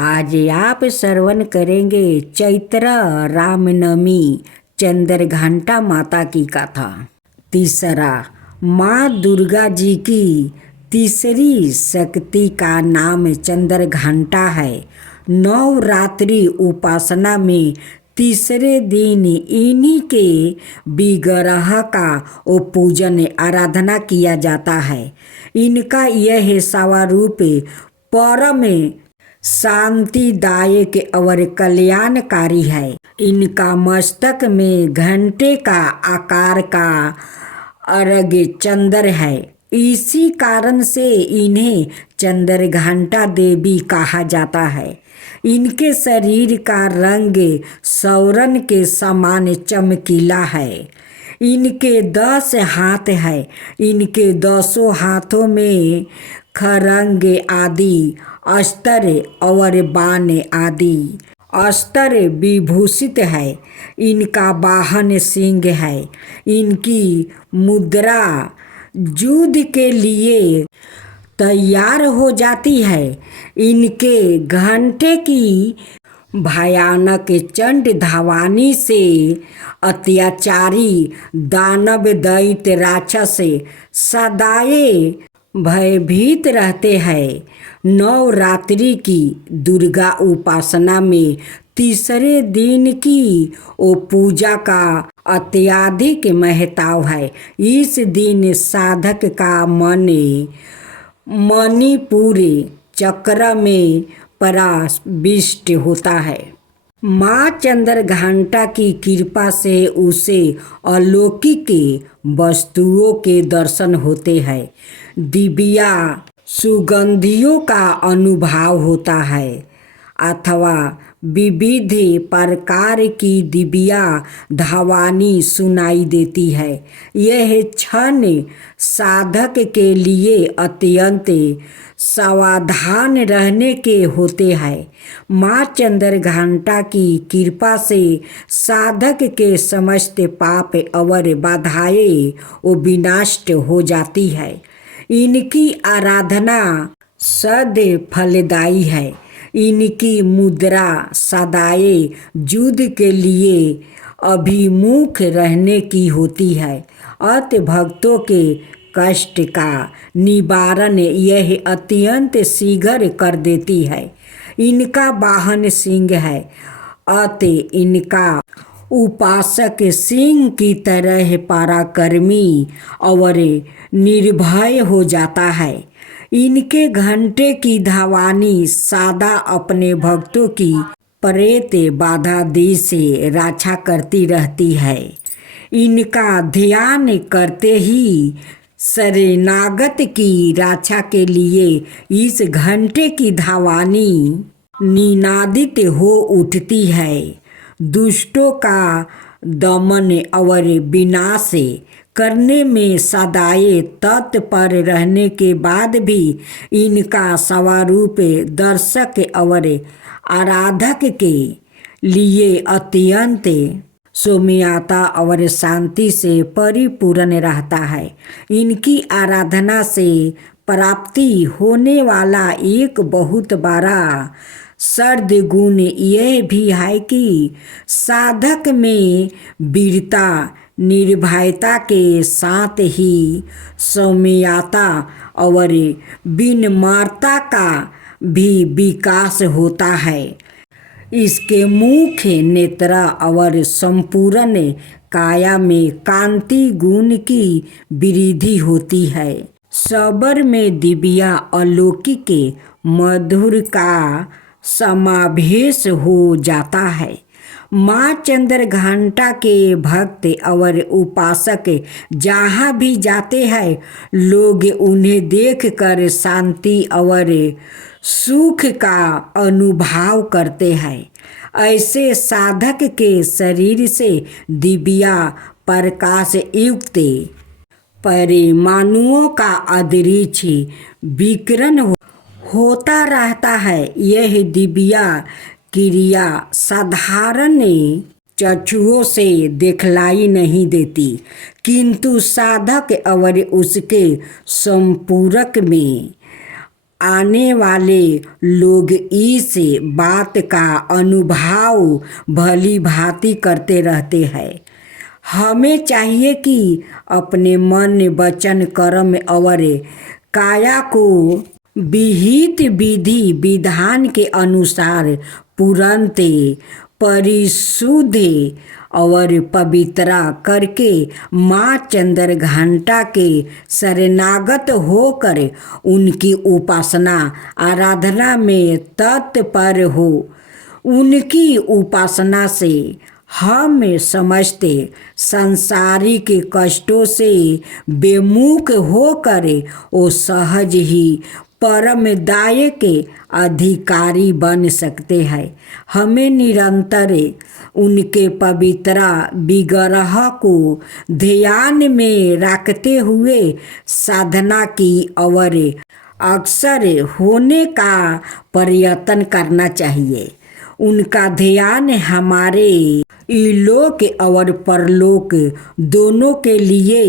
आज आप श्रवण करेंगे चैत्र रामनवमी चंद्रघंटा माता की कथा। तीसरा, माँ दुर्गा जी की तीसरी शक्ति का नाम चंद्रघंटा है। नवरात्रि उपासना में तीसरे दिन इन्हीं के विग्रह का पूजन आराधना किया जाता है। इनका यह स्वरूप परम शांतिदायक और कल्याणकारी है। इनका मस्तक में घंटे का आकार का अर्घ चंद्र है। इसी कारण से इन्हें चंद्रघंटा देवी कहा जाता है। इनके शरीर का रंग सौरन के समान चमकीला है। इनके 10 हाथ है। इनके 10 हाथों में खरंग आदि अस्त्र और बाण आदि अस्त्र विभूषित है। इनका वाहन सिंह है। इनकी मुद्रा युद्ध के लिए तैयार हो जाती है। इनके घंटे की भयानक चंड धावानी से अत्याचारी दानव दैत्य राक्षस सदाए भयभीत रहते हैं। नवरात्रि की दुर्गा उपासना में तीसरे दिन की पूजा का अत्यधिक महत्व है। इस दिन साधक का मन मणिपुर चक्र में प्रविष्ट होता है। माँ चंद्रघंटा की कृपा से उसे अलौकिक वस्तुओं के दर्शन होते हैं। दिव्या सुगंधियों का अनुभव होता है अथवा विविध प्रकार की दिव्या धावानी सुनाई देती है। यह क्षण साधक के लिए अत्यंत सावधान रहने के होते हैं। माँ चंद्रघंटा की कृपा से साधक के समस्त पाप और बाधाएं विनष्ट हो जाती है। इनकी आराधना सद फलदायी है। इनकी मुद्रा सदाए युद्ध के लिए अभिमुख रहने की होती है। अत भक्तों के कष्ट का निवारण यह अत्यंत शीघ्र कर देती है। इनका वाहन सिंह है। अत इनका उपासक सिंह की तरह पराक्रमी और निर्भय हो जाता है। इनके घंटे की धावानी सदा अपने भक्तों की प्रेत बाधा दी से रक्षा करती रहती है। इनका ध्यान करते ही शरणागत की रक्षा के लिए इस घंटे की धावानी निनादित हो उठती है। दुष्टों का दमन और विनाश करने में सदाए तत्पर रहने के बाद भी इनका स्वरूप दर्शक और आराधक के लिए अत्यंत सौम्यता और शांति से परिपूर्ण रहता है। इनकी आराधना से प्राप्ति होने वाला एक बहुत बड़ा सर्द गुण यह भी है कि साधक में वीरता निर्भयता के साथ ही सौम्यता और विनम्रता का भी विकास होता है। इसके मुख्य नेत्र और संपूर्ण काया में कांति गुण की वृद्धि होती है। सबर में दिव्या अलौकिक मधुर का समावेश हो जाता है। माँ चंद्रघंटा के भक्त और उपासक जहाँ भी जाते हैं लोग उन्हें देखकर शांति और सुख का अनुभव करते हैं। ऐसे साधक के शरीर से दिव्या प्रकाश युक्त परमाणुओं का अदृश्य विकिरण होता रहता है। यह दिव्या क्रिया साधारण चक्षुओं से दिखलाई नहीं देती, किंतु साधक और उसके संपूरक में आने वाले लोग इस बात का अनुभव भली भांति करते रहते हैं। हमें चाहिए कि अपने मन, वचन, कर्म और काया को विहित विधि विधान के अनुसार तुरंत परिशुद्ध और पवित्र करके माँ चंद्रघंटा के शरणागत होकर उनकी उपासना आराधना में तत्पर हो। उनकी उपासना से हम समस्त सांसारिक कष्टों से बेमुख होकर वो सहज ही परमदायक अधिकारी बन सकते हैं। हमें निरंतर उनके पवित्र विग्रह को ध्यान में रखते हुए साधना की और अक्सर होने का प्रयत्न करना चाहिए। उनका ध्यान हमारे इलोक और परलोक दोनों के लिए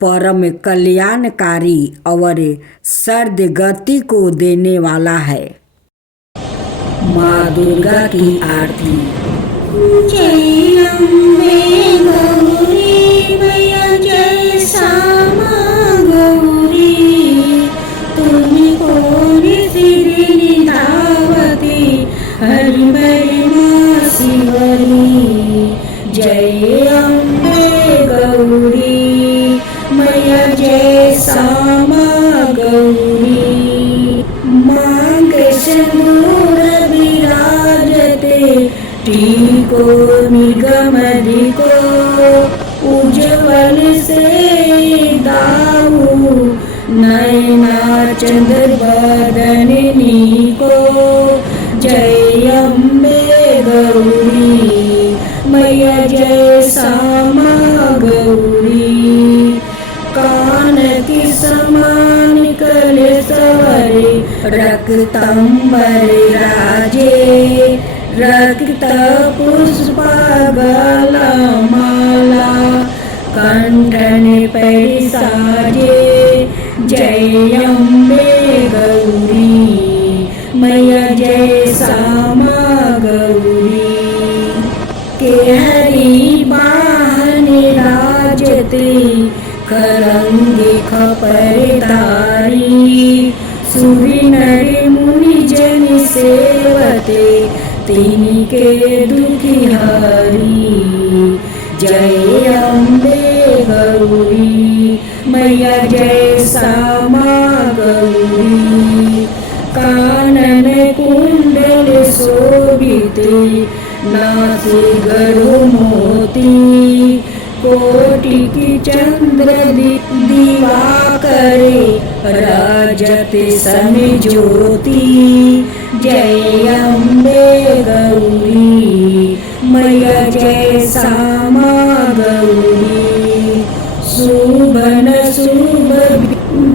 परम कल्याणकारी और सर्द गति को देने वाला है। माँ दुर्गा की आरती। जय अम्बे गौरी मैया, जय श्यामा गौरी, तुम्ही कोरी सिरी निधावती, हरि बरी माँ शिवरी। जय अम्बे गौरी मैया, जय श्यामा गौरी, मांग सिंदूर विराजते, टीको निगमदिको, उज्ज्वल से दाऊ, नयना चंद्र बदनी को। जय अम्बे गौरी मैया, जय श्यामा गौरी, कान की समान कले सवरे, रक्तंबर राजे, रक्त पुष्प गला माला, कंठन पैरी साजे। जय अम्बे गौरी मैया, जय श्यामा गौरी, के हरि वाहन राजते, करंगे खपरदारी, सुरी नर मुनि जन सेवते, तिनके दुखी हरी। जय अम्बे गौरी मैया, जय श्यामा गौरी, कानन कुंडल शोभिते, नासे गरुड़ मोती, कोटि की चंद्र दिवाकरे, राजत सन ज्योति। जय अम्बे गौरी मैया, जय श्यामा गौरी, शुभन शुभ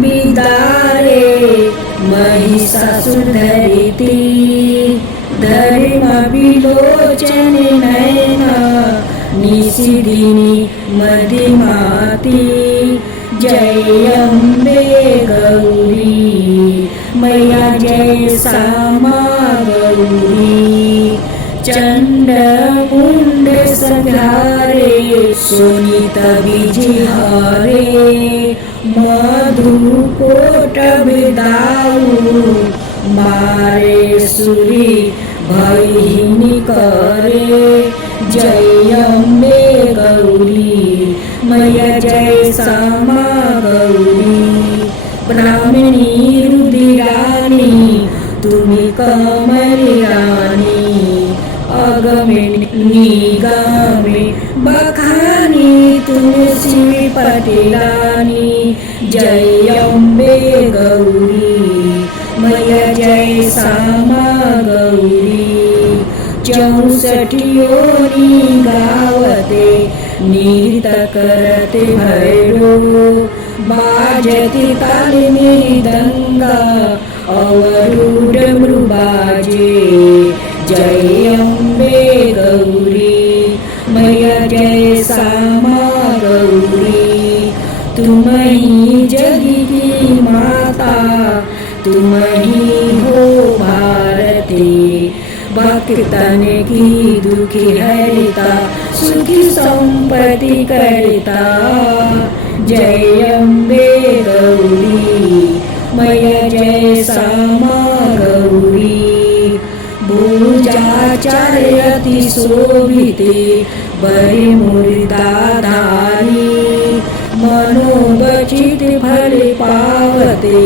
विदारे, महिषासुर धरित्री, धर्म विलोचन नयना, निशिदिनी मदिमाती। जय अम्बे गौरी मैया, जय श्यामा गौरी, चंड मुंड संहारे, सुनीत विजिहारे, मधुकोट विदाऊ, मारे सुरी भयहीन करे। जय अम्बे गौरी मैया, जय श्यामा गौरी, ब्राह्मणी रुदिरानी, तुम्ही कमली रानी, अगमे निगामे बखानी, तुलसी पटेलानी। जय अम्बे गौरी मैया, जय श्यामा गौरी, 64 योनी गावते, नृत्य करते भैरो, बाजती ताल मृदंगा, अवरूढ़ मृबाजे। जय अम्बे गौरी मैया, जय श्यामा गौरी, तुम ही जग की माता, तुम ही हो भारती। भक्तन की दुखी हरिता, सुखी संपत्ति करता। जय अम्बे गौरी मैया जय श्यामा गौरी। भुजाचार्य अति शोभिते बड़े मुर्दाधारी। मनोवचित फल पावते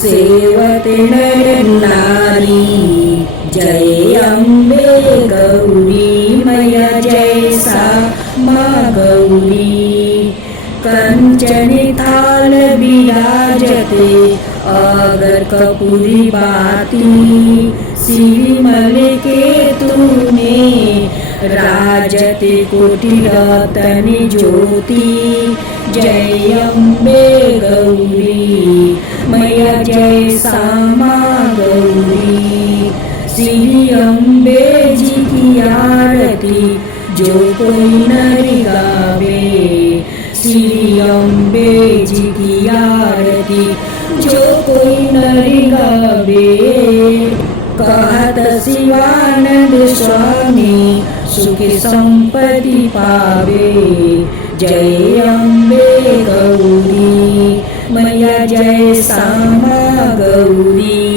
सेवते नर नारी। जय अम्बे गौरी मैया जय श्यामा गौरी। कंचन थाल विराजते अगर कपूरी बाती। श्रीमल के तूने राजते कोटि रतन ज्योति। जय अम्बे गौरी मैया जय श्यामा गौरी। श्री अम्बे जी की आरती जो कोई नर गावे। श्री अम्बे जी की आरती जो कोई नर गावे। कहत शिवानंद स्वामी सुख संपत्ति पावे। जय अम्बे गौरी मैया जय श्यामा गौरी।